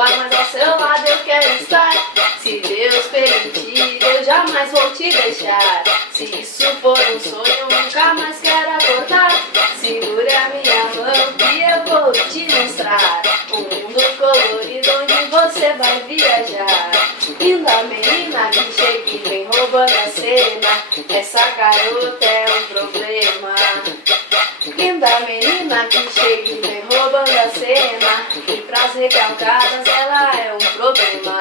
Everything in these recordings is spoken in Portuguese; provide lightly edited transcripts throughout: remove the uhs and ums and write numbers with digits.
faz, mas ao seu lado eu quero estar. Se Deus permitir, eu jamais vou te deixar. Se isso for um sonho, nunca mais quero acordar. Segure a minha mão que eu vou te mostrar um mundo colorido onde você vai viajar. Linda menina que chega e vem roubando a cena, essa garota é um problema. Linda menina que chega e vem roubando a cena, e pras recalcadas ela é um problema.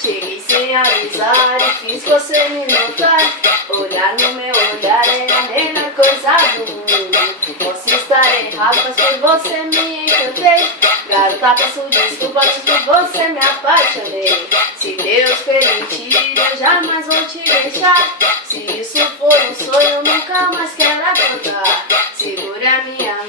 Cheguei sem avisar e fiz você me notar. Olhar no meu olhar é a melhor coisa do mundo. Posso estar errado, mas por você me encantei. Garota, peço desculpas por você me apaixonei. Se Deus permitir, eu jamais vou te deixar. Se isso for um sonho, nunca mais quero acordar. Segure a minha